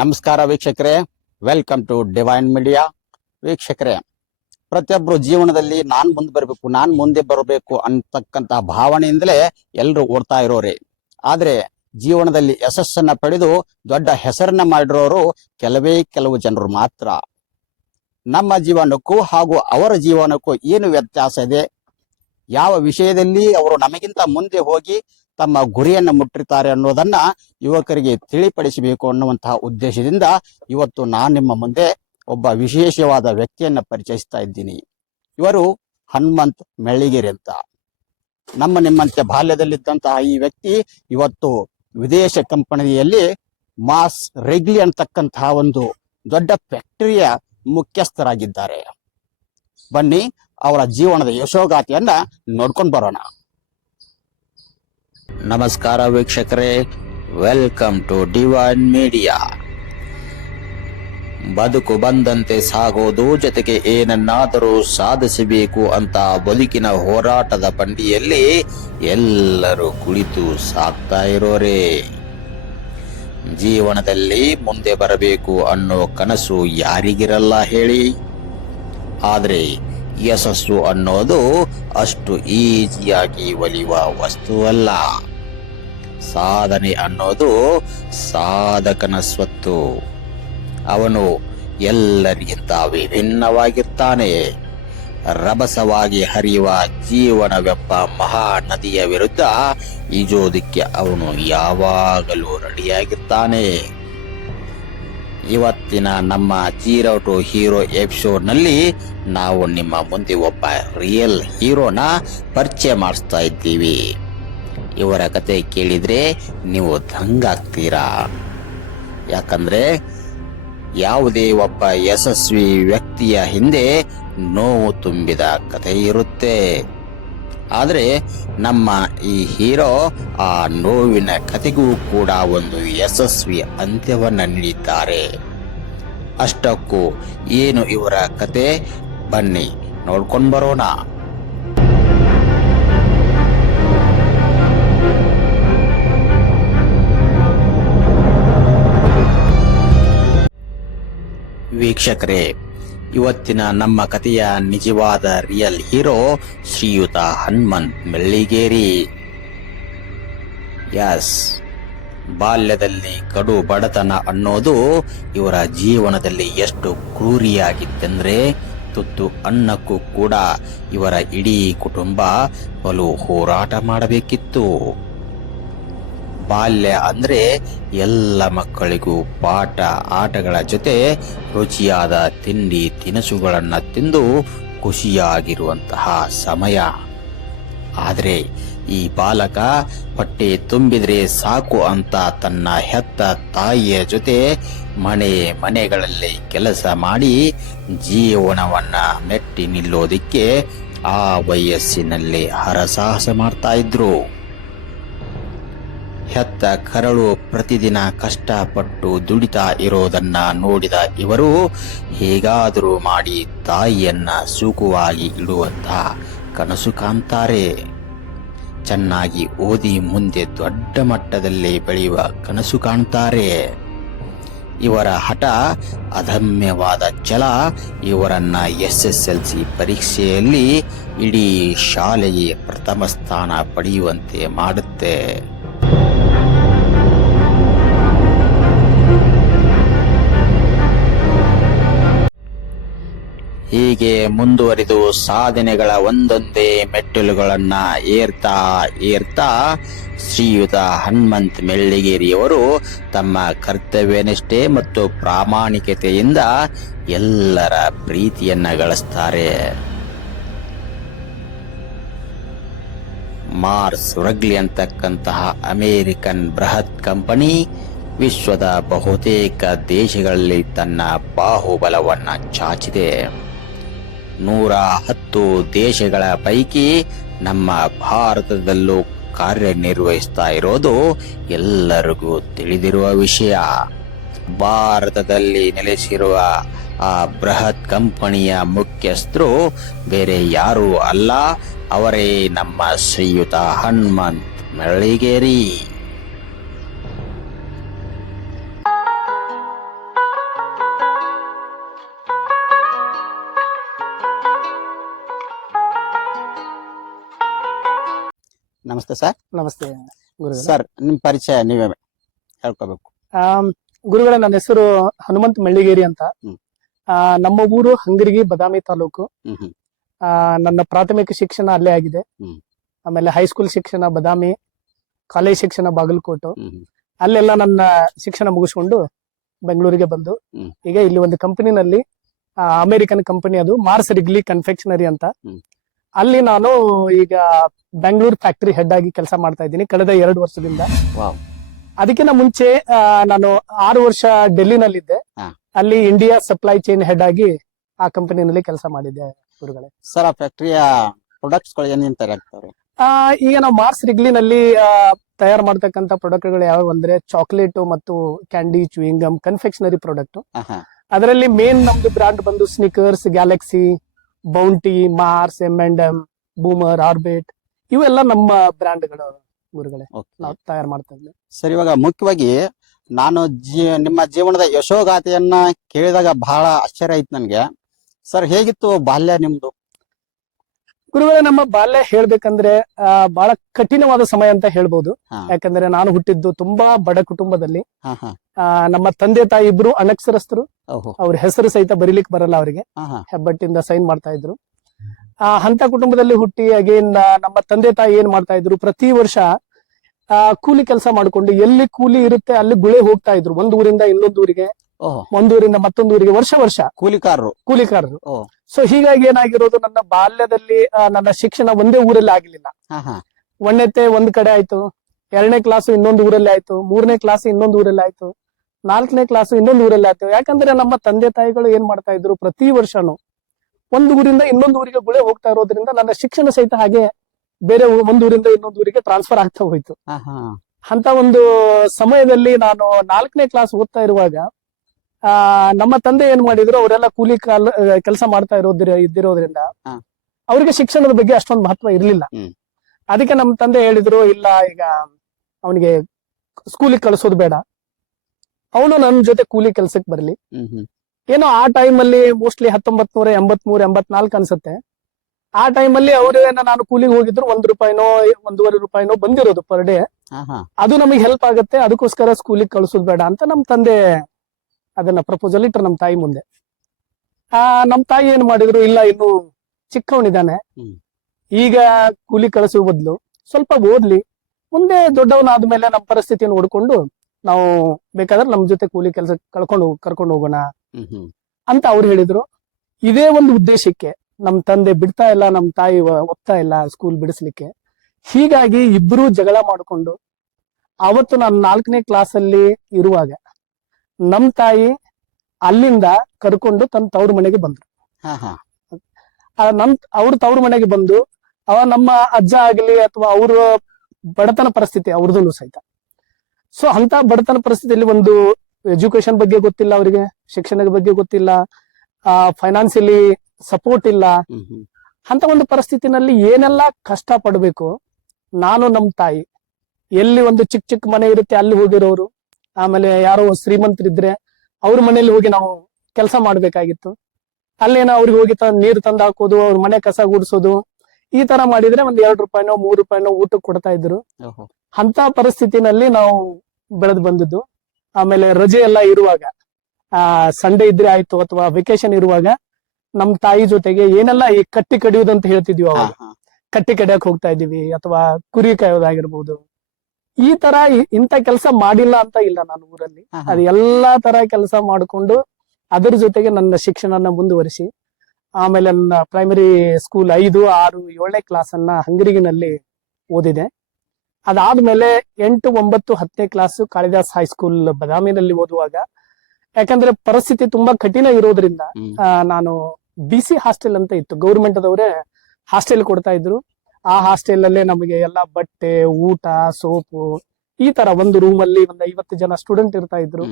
ನಮಸ್ಕಾರ ವೀಕ್ಷಕರೇ. Welcome to divine media ವೀಕ್ಷಕರೇ ಪ್ರತಿಯೊಬ್ಬರು ಜೀವನದಲ್ಲಿ ನಾನ್ ಮುಂದೆ ಬರಬೇಕು, ನಾನ್ ಮುಂದೆ ಬರಬೇಕು ಅಂತಕ್ಕಂಥ ಭಾವನೆಯಿಂದಲೇ ಎಲ್ಲರೂ ಓಡ್ತಾ ಇರೋರಿ. ಆದರೆ ಜೀವನದಲ್ಲಿ ಯಶಸ್ಸನ್ನ ಪಡೆದು ದೊಡ್ಡ ಹೆಸರನ್ನ ಮಾಡಿರೋರು ಕೆಲವೇ ಕೆಲವು ಜನರು ಮಾತ್ರ. ನಮ್ಮ ಜೀವನಕ್ಕೂ ಹಾಗೂ ಅವರ ಜೀವನಕ್ಕೂ ಏನು ವ್ಯತ್ಯಾಸ ಇದೆ? ಯಾವ ವಿಷಯದಲ್ಲಿ ಅವರು ನಮಗಿಂತ ಮುಂದೆ ಹೋಗಿ ತಮ್ಮ ಗುರಿಯನ್ನು ಮುಟ್ಟಿರ್ತಾರೆ ಅನ್ನೋದನ್ನ ಯುವಕರಿಗೆ ತಿಳಿಪಡಿಸಬೇಕು ಅನ್ನುವಂತಹ ಉದ್ದೇಶದಿಂದ ಇವತ್ತು ನಾನು ನಿಮ್ಮ ಮುಂದೆ ಒಬ್ಬ ವಿಶೇಷವಾದ ವ್ಯಕ್ತಿಯನ್ನ ಪರಿಚಯಿಸ್ತಾ ಇದ್ದೀನಿ. ಇವರು ಹನುಮಂತ್ ಮೆಳ್ಳಿಗೆರೆ ಅಂತ. ನಮ್ಮ ನಿಮ್ಮಂತೆ ಬಾಲ್ಯದಲ್ಲಿದ್ದಂತಹ ಈ ವ್ಯಕ್ತಿ ಇವತ್ತು ವಿದೇಶ ಕಂಪನಿಯಲ್ಲಿ ಮಾಸ್ ರೆಗ್ಲಿ ಅಂತಕ್ಕಂತಹ ಒಂದು ದೊಡ್ಡ ಫ್ಯಾಕ್ಟರಿಯ ಮುಖ್ಯಸ್ಥರಾಗಿದ್ದಾರೆ. ಬನ್ನಿ ಅವರ ಜೀವನದ ಯಶೋಗಾತಿಯನ್ನ ನೋಡ್ಕೊಂಡು ಬರೋಣ. ನಮಸ್ಕಾರ ವೀಕ್ಷಕರೇ. ವೆಲ್ಕಮ್ ಟು ಡಿವೈನ್ ಮೀಡಿಯಾ ಬದುಕು ಬಂದಂತೆ ಸಾಗೋದು ಜೊತೆಗೆ ಏನನ್ನಾದರೂ ಸಾಧಿಸಬೇಕು ಅಂತ ಬದುಕಿನ ಹೋರಾಟದ ಬಂಡಿಯಲ್ಲಿ ಎಲ್ಲರೂ ಕುಳಿತು ಸಾಕ್ತಾ ಇರೋರೇ. ಜೀವನದಲ್ಲಿ ಮುಂದೆ ಬರಬೇಕು ಅನ್ನೋ ಕನಸು ಯಾರಿಗಿರಲ್ಲ ಹೇಳಿ. ಆದ್ರೆ ಯಶಸ್ಸು ಅನ್ನೋದು ಅಷ್ಟು ಈಜಿಯಾಗಿ ಒಲಿಯುವ ವಸ್ತುವಲ್ಲ. ಸಾಧನೆ ಅನ್ನೋದು ಸಾಧಕನ ಸ್ವತ್ತು. ಅವನು ಎಲ್ಲರಿಗಿಂತ ವಿಭಿನ್ನವಾಗಿರ್ತಾನೆ. ರಭಸವಾಗಿ ಹರಿಯುವ ಜೀವನವೆಂಬ ಮಹಾ ನದಿಯ ವಿರುದ್ಧ ಈಜೋದಕ್ಕೆ ಅವನು ಯಾವಾಗಲೂ ರೆಡಿಯಾಗಿರ್ತಾನೆ. ಇವತ್ತಿನ ನಮ್ಮ ಜೀರೋ ಟು ಹೀರೋ ಎಪಿಸೋಡ್ನಲ್ಲಿ ನಾವು ನಿಮ್ಮ ಮುಂದೆ ಒಬ್ಬ ರಿಯಲ್ ಹೀರೋನ ಪರಿಚಯ ಮಾಡಿಸ್ತಾ ಇದ್ದೀವಿ. ಇವರ ಕತೆ ಕೇಳಿದ್ರೆ ನೀವು ದಂಗಾಗ್ತೀರಾ ಯಾಕಂದ್ರೆ ಯಾವುದೇ ಒಬ್ಬ ಯಶಸ್ವಿ ವ್ಯಕ್ತಿಯ ಹಿಂದೆ ನೋವು ತುಂಬಿದ ಕಥೆ ಇರುತ್ತೆ. ಆದರೆ ನಮ್ಮ ಈ ಹೀರೋ ಆ ನೋವಿನ ಕಥೆಗೂ ಕೂಡ ಒಂದು ಯಶಸ್ವಿ ಅಂತ್ಯವನ್ನು ನೀಡಿದ್ದಾರೆ. ಅಷ್ಟಕ್ಕೂ ಏನು ಇವರ ಕತೆ? ಬನ್ನಿ, ನೋಡ್ಕೊಂಡು ಬರೋಣ. ವೀಕ್ಷಕರೇ ಇವತ್ತಿನ ನಮ್ಮ ಕಥೆಯ ನಿಜವಾದ ರಿಯಲ್ ಹೀರೋ ಶ್ರೀಯುತ ಹನುಮನ್ ಮೆಳ್ಳಿಗೇರಿ. ಯಸ್ ಬಾಲ್ಯದಲ್ಲಿ ಕಡು ಬಡತನ ಅನ್ನೋದು ಇವರ ಜೀವನದಲ್ಲಿ ಎಷ್ಟು ಕ್ರೂರಿಯಾಗಿತ್ತಂದ್ರೆ ತುತ್ತು ಅನ್ನಕ್ಕೂ ಕೂಡ ಇವರ ಇಡೀ ಕುಟುಂಬ ಬಲು ಹೋರಾಟ ಮಾಡಬೇಕಿತ್ತು. ಬಾಲ್ಯ ಅಂದ್ರೆ ಎಲ್ಲ ಮಕ್ಕಳಿಗೂ ಪಾಠ, ಆಟಗಳ ಜೊತೆ ರುಚಿಯಾದ ತಿಂಡಿ ತಿನಿಸುಗಳನ್ನು ತಿಂದು ಖುಷಿಯಾಗಿರುವಂತಹ ಸಮಯ. ಆದರೆ ಈ ಬಾಲಕ ಹೊಟ್ಟೆ ತುಂಬಿದ್ರೆ ಸಾಕು ಅಂತ ತನ್ನ ಹೆತ್ತ ತಾಯಿಯ ಜೊತೆ ಮನೆ ಮನೆಗಳಲ್ಲಿ ಕೆಲಸ ಮಾಡಿ ಜೀವನವನ್ನ ಮೆಟ್ಟಿ ನಿಲ್ಲೋದಿಕ್ಕೆ ಆ ವಯಸ್ಸಿನಲ್ಲಿ ಹರಸಾಹಸ ಮಾಡ್ತಾ ಇದ್ರು. ಹೆತ್ತ ಕರಳು ಪ್ರತಿದಿನ ಕಷ್ಟಪಟ್ಟು ದುಡಿತಾ ಇರೋದನ್ನ ನೋಡಿದ ಇವರು ಹೇಗಾದರೂ ಮಾಡಿ ತಾಯಿಯನ್ನ ಸೂಕುವಾಗಿ ಇಡುವಂತ ಕನಸು ಕಾಣ್ತಾರೆ. ಚೆನ್ನಾಗಿ ಓದಿ ಮುಂದೆ ದೊಡ್ಡ ಮಟ್ಟದಲ್ಲಿ ಬೆಳೆಯುವ ಕನಸು ಕಾಣ್ತಾರೆ. ಇವರ ಹಠ ಅದಮ್ಯವಾದ ಛಲ, ಇವರನ್ನ ಎಸ್ ಎಸ್ ಎಲ್ ಸಿ ಪರೀಕ್ಷೆಯಲ್ಲಿ ಇಡೀ ಶಾಲೆಯೇ ಪ್ರಥಮ ಸ್ಥಾನ ಪಡೆಯುವಂತೆ ಮಾಡುತ್ತೆ. ಹೀಗೆ ಮುಂದುವರಿದು ಸಾಧನೆಗಳ ಒಂದೊಂದೇ ಮೆಟ್ಟಿಲುಗಳನ್ನ ಏರ್ತಾ ಏರ್ತಾ ಶ್ರೀಯುತ ಹನುಮಂತ್ ಮೆಳ್ಳಿಗೇರಿಯವರು ತಮ್ಮ ಕರ್ತವ್ಯನಿಷ್ಠೆ ಮತ್ತು ಪ್ರಾಮಾಣಿಕತೆಯಿಂದ ಎಲ್ಲರ ಪ್ರೀತಿಯನ್ನ ಗಳಿಸ್ತಾರೆ. ಮಾರ್ಸ್ ರಗ್ಲಿ ಅಂತಕ್ಕಂತಹ ಅಮೇರಿಕನ್ ಬೃಹತ್ ಕಂಪನಿ ವಿಶ್ವದ ಬಹುತೇಕ ದೇಶಗಳಲ್ಲಿ ತನ್ನ ಬಾಹುಬಲವನ್ನ ಚಾಚಿದೆ. ನೂರ ಹತ್ತು ದೇಶಗಳ ಪೈಕಿ ನಮ್ಮ ಭಾರತದಲ್ಲೂ ಕಾರ್ಯನಿರ್ವಹಿಸ್ತಾ ಇರೋದು ಎಲ್ಲರಿಗೂ ತಿಳಿದಿರುವ ವಿಷಯ. ಭಾರತದಲ್ಲಿ ನೆಲೆಸಿರುವ ಆ ಬೃಹತ್ ಕಂಪನಿಯ ಮುಖ್ಯಸ್ಥರು ಬೇರೆ ಯಾರೂ ಅಲ್ಲ, ಅವರೇ ನಮ್ಮ ಶ್ರೀಯುತ ಹನುಮಂತ್ ಮೆಳ್ಳಿಗೇರಿ ನಮಸ್ತೆ ಸರ್ ನಮಸ್ತೆ ಗುರುಗಳೇ ಸರ್ ನಿಮ್ ಪರಿಚಯ ನೀವೇ ಹೇಳ್ಕೋಬೇಕು ಆಮ್, ಗುರುಗಳೇ ನನ್ನ ಹೆಸರು ಹನುಮಂತ್ ಮಳ್ಳಿಗೇರಿ ಅಂತ ಹ್ಮ್. ಆ, ನಮ್ಮ ಊರು ಹಂಗರಿಗಿ ಬದಾಮಿ ತಾಲೂಕು ಹ್ಮ್ ಹ್ಮ್ ಆ, ನನ್ನ ಪ್ರಾಥಮಿಕ ಶಿಕ್ಷಣ ಅಲ್ಲೇ ಆಗಿದೆ ಹ್ಮ್. ಆಮೇಲೆ ಹೈಸ್ಕೂಲ್ ಶಿಕ್ಷಣ ಬದಾಮಿ ಕಾಲೇಜ್ ಶಿಕ್ಷಣ ಬಾಗಲಕೋಟು ಹ್ಮ್ ಹ್ಮ್. ಅಲ್ಲೆಲ್ಲ ನನ್ನ ಶಿಕ್ಷಣ ಮುಗಿಸ್ಕೊಂಡು ಬೆಂಗಳೂರಿಗೆ ಬಂದು ಹ್ಮ್. ಈಗ ಇಲ್ಲಿ ಒಂದು ಕಂಪನಿನಲ್ಲಿ ಅಮೆರಿಕನ್ ಕಂಪನಿ ಅದು ಮಾರ್ಸ್ ರಿಗ್ಲಿ ಕನ್ಫೆಕ್ಷನರಿ ಅಂತ ಹ್ಮ್. ಅಲ್ಲಿ ನಾನು ಈಗ ಬೆಂಗಳೂರು ಫ್ಯಾಕ್ಟರಿ ಹೆಡ್ ಆಗಿ ಕೆಲಸ ಮಾಡ್ತಾ ಇದ್ದೀನಿ ಕಳೆದ ಎರಡು ವರ್ಷದಿಂದ. ಅದಕ್ಕಿಂತ ಮುಂಚೆ ನಾನು ಆರು ವರ್ಷ ಡೆಲ್ಲಿನಲ್ಲಿದ್ದೆ. ಅಲ್ಲಿ ಇಂಡಿಯಾ ಸಪ್ಲೈ ಚೈನ್ ಹೆಡ್ ಆಗಿ ಆ ಕಂಪನಿನಲ್ಲಿ ಕೆಲಸ ಮಾಡಿದ್ದೆ ಗುರುಗಳೇ. ಸರ್ ಆ ಫ್ಯಾಕ್ಟರಿಯ ಪ್ರಾಡಕ್ಟ್ಸ್ಗಳು ಏನೇನ್ ತಯಾರಾಗ್ತಾರೆ ಈಗ ನಾವು ಮಾರ್ಸ್ ರಿಗ್ಲಿನಲ್ಲಿ ತಯಾರು ಮಾಡ್ತಕ್ಕಂಥ ಪ್ರಾಡಕ್ಟ್ಗಳು ಯಾವ್ಯಾವ ಅಂದ್ರೆ ಚಾಕ್ಲೇಟ್ ಮತ್ತು candy chewing gum gum confectionery product ಅದರಲ್ಲಿ ಮೇನ್ ನಮ್ದು ಬ್ರಾಂಡ್ ಬಂದು Snickers Galaxy Bounty Mars M and Boomer Orbit ಇವೆಲ್ಲ ನಮ್ಮ ಬ್ರ್ಯಾಂಡ್ಗಳು ಗುರುಗಳೇ ನಾವು ತಯಾರು ಮಾಡ್ತಾ ಇದ್ವಿ. ಸರ್ ಇವಾಗ ಮುಖ್ಯವಾಗಿ ನಾನು ಜೀ ನಿಮ್ಮ ಜೀವನದ ಯಶೋಗಾಥೆಯನ್ನ ಕೇಳಿದಾಗ ಬಹಳ ಆಶ್ಚರ್ಯ ಆಯ್ತು ನನಗೆ. ಸರ್ ಹೇಗಿತ್ತು ಬಾಲ್ಯ ನಿಮ್ದು? ಗುರುಗಳೇ ನಮ್ಮ ಬಾಲ್ಯ ಹೇಳ್ಬೇಕಂದ್ರೆ ಆ, ಬಹಳ ಕಠಿಣವಾದ ಸಮಯ ಅಂತ ಹೇಳ್ಬೋದು. ಹಾ. ಯಾಕಂದ್ರೆ ನಾನು ಹುಟ್ಟಿದ್ದು ತುಂಬಾ ಬಡ ಕುಟುಂಬದಲ್ಲಿ. ಹಾ ಹಾ. ಆ, ನಮ್ಮ ತಂದೆ ತಾಯಿ ಇಬ್ರು ಅನಕ್ಷರಸ್ಥರು. ಓಹೋ. ಅವ್ರ ಹೆಸರು ಸಹಿತ ಬರೀಲಿಕ್ಕೆ ಬರಲ್ಲ ಅವರಿಗೆ. ಹಾ ಹಾ. ಹೆಬ್ಬಟ್ಟಿಂದ ಸೈನ್ ಮಾಡ್ತಾ ಇದ್ರು. ಆ ಅಂತ ಕುಟುಂಬದಲ್ಲಿ ಹುಟ್ಟಿ ಅಗೇನ್ ನಮ್ಮ ತಂದೆ ತಾಯಿ ಏನ್ ಮಾಡ್ತಾ ಇದ್ರು ಪ್ರತಿ ವರ್ಷ ಆ, ಕೂಲಿ ಕೆಲಸ ಮಾಡ್ಕೊಂಡು ಎಲ್ಲಿ ಕೂಲಿ ಇರುತ್ತೆ ಅಲ್ಲಿ ಗುಳೆ ಹೋಗ್ತಾ ಇದ್ರು. ಒಂದ್ ಊರಿಂದ ಇನ್ನೊಂದ್ ಊರಿಗೆ. ಓಹೋ. ಒಂದ್ ಊರಿಂದ ಮತ್ತೊಂದು ಊರಿಗೆ ವರ್ಷ ವರ್ಷ ಕೂಲಿಕಾರರು. ಕೂಲಿಕಾರರು. ಸೊ ಹೀಗಾಗಿ ಏನಾಗಿರೋದು ನನ್ನ ಬಾಲ್ಯದಲ್ಲಿ ನನ್ನ ಶಿಕ್ಷಣ ಒಂದೇ ಊರಲ್ಲಿ ಆಗಲಿಲ್ಲ. ಒಂದನೇತೆ ಒಂದ್ ಕಡೆ ಆಯ್ತು. ಎರಡನೇ ಕ್ಲಾಸ್ ಇನ್ನೊಂದು ಊರಲ್ಲಿ ಆಯ್ತು. ಮೂರನೇ ಕ್ಲಾಸ್ ಇನ್ನೊಂದು ಊರಲ್ಲಿ ಆಯ್ತು. ನಾಲ್ಕನೇ ಕ್ಲಾಸ್ ಇನ್ನೊಂದು ಊರಲ್ಲಿ ಆಯ್ತು. ಯಾಕಂದ್ರೆ ನಮ್ಮ ತಂದೆ ತಾಯಿಗಳು ಏನ್ ಮಾಡ್ತಾ ಇದ್ರು ಪ್ರತಿ ವರ್ಷನು ಒಂದು ಊರಿಂದ ಇನ್ನೊಂದು ಊರಿಗೆ ಗುಳೆ ಹೋಗ್ತಾ ಇರೋದ್ರಿಂದ ನನ್ನ ಶಿಕ್ಷಣ ಸಹಿತ ಹಾಗೆ ಬೇರೆ ಒಂದೂರಿಂದ ಒಂದು ಊರಿಂದ ಇನ್ನೊಂದು ಊರಿಗೆ ಟ್ರಾನ್ಸ್ಫರ್ ಆಗ್ತಾ ಹೋಯ್ತು. ಅಂತ ಒಂದು ಸಮಯದಲ್ಲಿ ನಾನು ನಾಲ್ಕನೇ ಕ್ಲಾಸ್ ಓದ್ತಾ ಇರುವಾಗ ಆ ನಮ್ಮ ತಂದೆ ಏನ್ ಮಾಡಿದ್ರು ಅವರೆಲ್ಲ ಕೂಲಿ ಕಾಲ ಕೆಲಸ ಮಾಡ್ತಾ ಇರೋದ್ರ ಇದ್ದಿರೋದ್ರಿಂದ. ಅವ್ರಿಗೆ ಶಿಕ್ಷಣದ ಬಗ್ಗೆ ಅಷ್ಟೊಂದು ಮಹತ್ವ ಇರ್ಲಿಲ್ಲ. ಅದಕ್ಕೆ ನಮ್ಮ ತಂದೆ ಹೇಳಿದ್ರು ಇಲ್ಲ ಈಗ ಅವನಿಗೆ ಸ್ಕೂಲಿಗೆ ಕಳಿಸೋದು ಬೇಡ. ಅವನು ನನ್ನ ಜೊತೆ ಕೂಲಿ ಕೆಲ್ಸಕ್ಕೆ ಬರ್ಲಿ. ಏನೋ ಆ ಟೈಮ್ ಅಲ್ಲಿ ಮೋಸ್ಟ್ಲಿ ಹತ್ತೊಂಬತ್ ನೂರ ಎಂಬತ್ ಮೂರ ಎಂಬತ್ನಾಲ್ಕು ಅನ್ಸುತ್ತೆ. ಆ ಟೈಮ್ ಅಲ್ಲಿ ಅವ್ರೇನ ನಾನು ಕೂಲಿಗೆ ಹೋಗಿದ್ರು ಒಂದ್ ರೂಪಾಯಿನೋ ಒಂದೂವರೆ ರೂಪಾಯಿನೋ ಬಂದಿರೋದು ಪರ್ ಡೇ. ಅದು ನಮಗೆ ಹೆಲ್ಪ್ ಆಗುತ್ತೆ ಅದಕ್ಕೋಸ್ಕರ ಸ್ಕೂಲಿಗೆ ಕಳಿಸೋದು ಬೇಡ ಅಂತ ನಮ್ ತಂದೆ ಅದನ್ನ ಪ್ರಪೋಸಲ್ ಇಟ್ರು ನಮ್ ತಾಯಿ ಮುಂದೆ. ಆ ನಮ್ ತಾಯಿ ಏನ್ ಮಾಡಿದ್ರು ಇಲ್ಲ ಇನ್ನು ಚಿಕ್ಕವನಿದ್ದಾನೆ. ಈಗ ಕೂಲಿ ಕಳಿಸುವ ಬದಲು ಸ್ವಲ್ಪ ಓದ್ಲಿ ಮುಂದೆ ದೊಡ್ಡವನಾದ್ಮೇಲೆ ನಮ್ಮ ಪರಿಸ್ಥಿತಿಯನ್ನು ನೋಡ್ಕೊಂಡು ನಾವು ಬೇಕಾದ್ರೆ ನಮ್ ಜೊತೆ ಕೂಲಿ ಕೆಲಸ ಕಳ್ಕೊಂಡು ಹೋಗ್- ಕರ್ಕೊಂಡು ಹೋಗೋಣ ಅಂತ ಅವ್ರು ಹೇಳಿದ್ರು. ಇದೇ ಒಂದು ಉದ್ದೇಶಕ್ಕೆ ನಮ್ ತಂದೆ ಬಿಡ್ತಾ ಇಲ್ಲ ನಮ್ ತಾಯಿ ಒಪ್ತಾ ಇಲ್ಲ ಸ್ಕೂಲ್ ಬಿಡಿಸ್ಲಿಕ್ಕೆ. ಹೀಗಾಗಿ ಇಬ್ರು ಜಗಳ ಮಾಡ್ಕೊಂಡು ಅವತ್ತು ನಾನು ನಾಲ್ಕನೇ ಕ್ಲಾಸ್ ಅಲ್ಲಿ ಇರುವಾಗ ನಮ್ ತಾಯಿ ಅಲ್ಲಿಂದ ಕರ್ಕೊಂಡು ತನ್ನ ತವ್ರ ಮನೆಗೆ ಬಂದ್ರು. ನಮ್ ಅವ್ರ ತವ್ರ ಮನೆಗೆ ಬಂದು ಅವ ನಮ್ಮ ಅಜ್ಜ ಆಗ್ಲಿ ಅಥವಾ ಅವ್ರ ಬಡತನ ಪರಿಸ್ಥಿತಿ ಅವ್ರದ್ದು ಸಹಿತ. ಸೊ ಅಂತ ಬಡತನ ಪರಿಸ್ಥಿತಿಯಲ್ಲಿ ಒಂದು ಎಜುಕೇಶನ್ ಬಗ್ಗೆ ಗೊತ್ತಿಲ್ಲ ಅವರಿಗೆ ಶಿಕ್ಷಣದ ಬಗ್ಗೆ ಗೊತ್ತಿಲ್ಲ ಆ ಫೈನಾನ್ಸಿಯಲಿ ಸಪೋರ್ಟ್ ಇಲ್ಲ. ಅಂತ ಒಂದು ಪರಿಸ್ಥಿತಿನಲ್ಲಿ ಏನೆಲ್ಲ ಕಷ್ಟ ಪಡಬೇಕು ನಾನು ನಮ್ ತಾಯಿ ಎಲ್ಲಿ ಒಂದು ಚಿಕ್ಕ ಚಿಕ್ಕ ಮನೆ ಇರುತ್ತೆ ಅಲ್ಲಿ ಹೋಗಿರೋರು ಆಮೇಲೆ ಯಾರೋ ಶ್ರೀಮಂತರಿದ್ರೆ ಅವ್ರ ಮನೇಲಿ ಹೋಗಿ ನಾವು ಕೆಲಸ ಮಾಡ್ಬೇಕಾಗಿತ್ತು. ಅಲ್ಲೇನೋ ಅವ್ರಿಗೆ ಹೋಗಿ ತ ನೀರು ತಂದು ಹಾಕೋದು ಅವ್ರ ಮನೆ ಕಸ ಗುಡಿಸೋದು ಈ ತರ ಮಾಡಿದ್ರೆ ಒಂದ್ ಎರಡ್ ರೂಪಾಯಿನೋ ಮೂರ್ ರೂಪಾಯಿನೋ ಊಟಕ್ಕೆ ಕೊಡ್ತಾ ಇದ್ರು. ಅಂತ ಪರಿಸ್ಥಿತಿನಲ್ಲಿ ನಾವು ಬೆಳೆದು ಬಂದಿದ್ದು. ಆಮೇಲೆ ರಜೆ ಎಲ್ಲ ಇರುವಾಗ ಆ ಸಂಡೇ ಇದ್ರೆ ಆಯ್ತು ಅಥವಾ ವೆಕೇಶನ್ ಇರುವಾಗ ನಮ್ ತಾಯಿ ಜೊತೆಗೆ ಏನೆಲ್ಲ ಈ ಕಟ್ಟಿ ಕಡಿಯೋದಂತ ಹೇಳ್ತಿದ್ವಿ ಅವಾಗ. ಕಟ್ಟಿ ಕಡಿಯಕ್ ಹೋಗ್ತಾ ಇದೀವಿ ಅಥವಾ ಕುರಿ ಕಾಯೋದಾಗಿರ್ಬೋದು. ಈ ತರ ಇಂತ ಇಂಥ ಕೆಲಸ ಮಾಡಿಲ್ಲ ಅಂತ ಇಲ್ಲ ನಾನು ಊರಲ್ಲಿ. ಅದು ಎಲ್ಲಾ ತರ ಕೆಲಸ ಮಾಡಿಕೊಂಡು ಅದರ ಜೊತೆಗೆ ನನ್ನ ಶಿಕ್ಷಣನ ಮುಂದುವರಿಸಿ ಆಮೇಲೆ ನನ್ನ ಪ್ರೈಮರಿ ಸ್ಕೂಲ್ ಐದು ಆರು ಏಳನೇ ಕ್ಲಾಸ್ ಅನ್ನ ಹಂಗರಿಗಿನಲ್ಲಿ ಓದಿದೆ. ಅದಾದ್ಮೇಲೆ ಎಂಟು ಒಂಬತ್ತು ಹತ್ತನೇ ಕ್ಲಾಸ್ ಕಾಳಿದಾಸ್ ಹೈಸ್ಕೂಲ್ ಬದಾಮಿನಲ್ಲಿ ಓದುವಾಗ. ಯಾಕಂದ್ರೆ ಪರಿಸ್ಥಿತಿ ತುಂಬಾ ಕಠಿಣ ಇರೋದ್ರಿಂದ ನಾನು ಬಿ ಸಿ ಹಾಸ್ಟೆಲ್ ಅಂತ ಇತ್ತು. ಗೌರ್ಮೆಂಟ್ ದವರೇ ಹಾಸ್ಟೆಲ್ ಕೊಡ್ತಾ ಇದ್ರು. ಆ ಹಾಸ್ಟೆಲ್ ಅಲ್ಲೇ ನಮಗೆ ಎಲ್ಲ ಬಟ್ಟೆ ಊಟ ಸೋಪು ಈ ತರ ಒಂದು ರೂಮಲ್ಲಿ ಅಲ್ಲಿ ಒಂದು ಐವತ್ತು ಜನ ಸ್ಟೂಡೆಂಟ್ ಇರ್ತಾ ಇದ್ರು.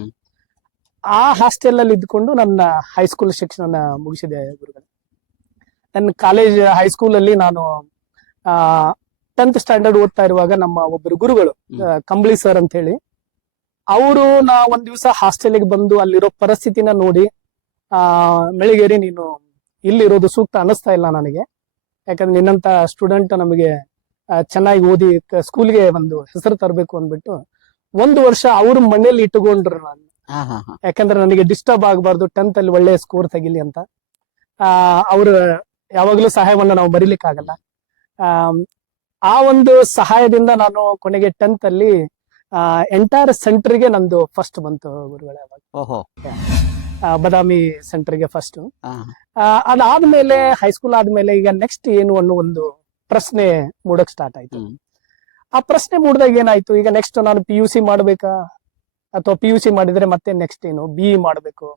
ಆ ಹಾಸ್ಟೆಲ್ ಅಲ್ಲಿ ಇದ್ಕೊಂಡು ನನ್ನ ಹೈಸ್ಕೂಲ್ ಶಿಕ್ಷಣ ಮುಗಿಸಿದೆ ಗುರುಗಳೇ. ನನ್ನ ಕಾಲೇಜ್ ಹೈಸ್ಕೂಲ್ ಅಲ್ಲಿ ನಾನು ಆ ಟೆಂತ್ ಸ್ಟ್ಯಾಂಡರ್ಡ್ ಓದ್ತಾ ಇರುವಾಗ ನಮ್ಮ ಒಬ್ಬರು ಗುರುಗಳು. ಕಂಬಳಿ ಸರ್ ಅಂತ ಹೇಳಿ ಅವರು ನಾ ಒಂದ್ ದಿವಸ ಹಾಸ್ಟೆಲ್ಗೆ ಬಂದು ಅಲ್ಲಿರೋ ಪರಿಸ್ಥಿತಿನ ನೋಡಿ ಆ ಮೆಳಿಗೇರಿ ನೀನು ಇಲ್ಲಿರೋದು ಸೂಕ್ತ ಅನಿಸ್ತಾ ಇಲ್ಲ ನನಗೆ. ಯಾಕಂದ್ರೆ ನಿನ್ನಂತ ಸ್ಟೂಡೆಂಟ್ ನಮಗೆ ಚೆನ್ನಾಗಿ ಓದಿ ಸ್ಕೂಲ್ಗೆ ಒಂದು ಹೆಸರು ತರಬೇಕು ಅಂದ್ಬಿಟ್ಟು ಒಂದು ವರ್ಷ ಅವ್ರ ಮನೇಲಿ ಇಟ್ಟುಕೊಂಡ್ರು ನಾನು. ಯಾಕಂದ್ರೆ ನನಗೆ ಡಿಸ್ಟರ್ಬ್ ಆಗಬಾರ್ದು ಟೆಂತ್ ಅಲ್ಲಿ ಒಳ್ಳೆ ಸ್ಕೋರ್ ತೆಗಿಲಿ ಅಂತ. ಅವರು ಅವ್ರ ಯಾವಾಗಲೂ ಸಹಾಯವನ್ನ ನಾವು ಬರೀಲಿಕ್ಕಾಗಲ್ಲ. ಆಗಲ್ಲ ಆ ಒಂದು ಸಹಾಯದಿಂದ ನಾನು ಕೊನೆಗೆ ಟೆಂತ್ ಅಲ್ಲಿ ಎಂಟೈರ್ ಸೆಂಟರ್ಗೆ ನಂದು ಫಸ್ಟ್ ಬಂತು ಗುರುಗಳೇ ಅವಾಗ. ಬದಾಮಿ ಸೆಂಟರ್ಗೆ ಫಸ್ಟ್ ಅದಾದ್ಮೇಲೆ ಹೈಸ್ಕೂಲ್ ಆದ್ಮೇಲೆ ಈಗ ನೆಕ್ಸ್ಟ್ ಏನು ಅನ್ನೋ ಒಂದು ಪ್ರಶ್ನೆ ಮೂಡಕ್ ಸ್ಟಾರ್ಟ್ ಆಯ್ತು. ಆ ಪ್ರಶ್ನೆ ಮೂಡಿದಾಗ ಏನಾಯ್ತು? ಈಗ ನೆಕ್ಸ್ಟ್ ನಾನು ಪಿ ಯು ಸಿ ಮಾಡ್ಬೇಕಾ? ಅಥವಾ ಪಿ ಯು ಸಿ ಮಾಡಿದ್ರೆ ಮತ್ತೆ ನೆಕ್ಸ್ಟ್ ಏನು? ಬಿ ಇ ಮಾಡ್ಬೇಕು.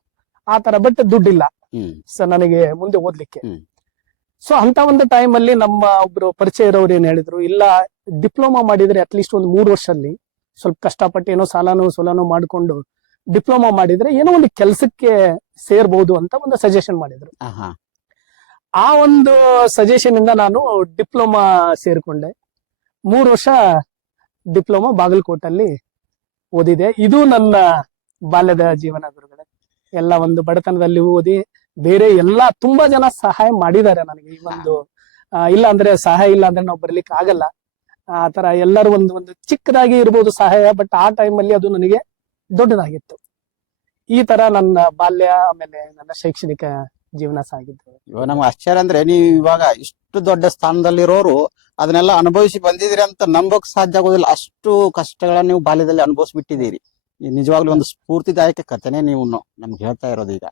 ಆ ತರ ಬಟ್ ದುಡ್ಡಿಲ್ಲ. ಇಲ್ಲ ಸೊ ನನಗೆ ಮುಂದೆ ಓದ್ಲಿಕ್ಕೆ. ಸೊ ಅಂತ ಒಂದು ಟೈಮ್ ಅಲ್ಲಿ ನಮ್ಮ ಒಬ್ರು ಪರಿಚಯ ಇರೋರು ಏನ್ ಹೇಳಿದ್ರು ಇಲ್ಲ ಡಿಪ್ಲೊಮಾ ಮಾಡಿದ್ರೆ ಅಟ್ಲೀಸ್ಟ್ ಒಂದು ಮೂರು ವರ್ಷದಲ್ಲಿ ಸ್ವಲ್ಪ ಕಷ್ಟಪಟ್ಟು ಏನೋ ಸಾಲನೋ ಸೋಲನೋ ಮಾಡ್ಕೊಂಡು ಡಿಪ್ಲೊಮಾ ಮಾಡಿದ್ರೆ ಏನೋ ಒಂದು ಕೆಲಸಕ್ಕೆ ಸೇರ್ಬಹುದು ಅಂತ ಒಂದು ಸಜೆಷನ್ ಮಾಡಿದ್ರು. ಆ ಒಂದು ಸಜೆಷನ್ ಇಂದ ನಾನು ಡಿಪ್ಲೊಮಾ ಸೇರ್ಕೊಂಡೆ. ಮೂರು ವರ್ಷ ಡಿಪ್ಲೊಮಾ ಬಾಗಲಕೋಟಲ್ಲಿ ಓದಿದೆ. ಇದು ನನ್ನ ಬಾಲ್ಯದ ಜೀವನ ಗುರುಗಳೇ. ಎಲ್ಲ ಒಂದು ಬಡತನದಲ್ಲಿ ಓದಿ ಬೇರೆ ಎಲ್ಲಾ ತುಂಬಾ ಜನ ಸಹಾಯ ಮಾಡಿದ್ದಾರೆ ನನಗೆ. ಈ ಒಂದು ಇಲ್ಲ ಅಂದ್ರೆ ಸಹಾಯ ಇಲ್ಲ ಅಂದ್ರೆ ನಾವು ಬರ್ಲಿಕ್ಕೆ ಆಗಲ್ಲ. ಆ ತರ ಎಲ್ಲರೂ ಒಂದು ಒಂದು ಚಿಕ್ಕದಾಗಿ ಇರ್ಬೋದು ಸಹಾಯ ಬಟ್ ಆ ಟೈಮ್ ಅಲ್ಲಿ ಅದು ನನಗೆ ದೊಡ್ಡದಾಗಿತ್ತು. ಈ ತರ ನನ್ನ ಬಾಲ್ಯ, ಆಮೇಲೆ ನನ್ನ ಶೈಕ್ಷಣಿಕ ಜೀವನ ಸಾಗಿದ್ದು. ಇವಾಗ ನಮ್ಗೆ ಆಶ್ಚರ್ಯ ಅಂದ್ರೆ ನೀವು ಇವಾಗ ಇಷ್ಟು ದೊಡ್ಡ ಸ್ಥಾನದಲ್ಲಿರೋರು ಅದನ್ನೆಲ್ಲ ಅನುಭವಿಸಿ ಬಂದಿದ್ದೀರಿ ಅಂತ ನಂಬೋಕ್ ಸಾಧ್ಯ ಆಗೋದಿಲ್ಲ. ಅಷ್ಟು ಕಷ್ಟಗಳನ್ನ ನೀವು ಬಾಲ್ಯದಲ್ಲಿ ಅನುಭವಿಸಿ ಬಿಟ್ಟಿದ್ದೀರಿ ನಿಜವಾಗ್ಲೂ ಒಂದು ಸ್ಫೂರ್ತಿದಾಯಕ ಕಥೆನೇ ನೀವು ನಮ್ಗೆ ಹೇಳ್ತಾ ಇರೋದು ಈಗ.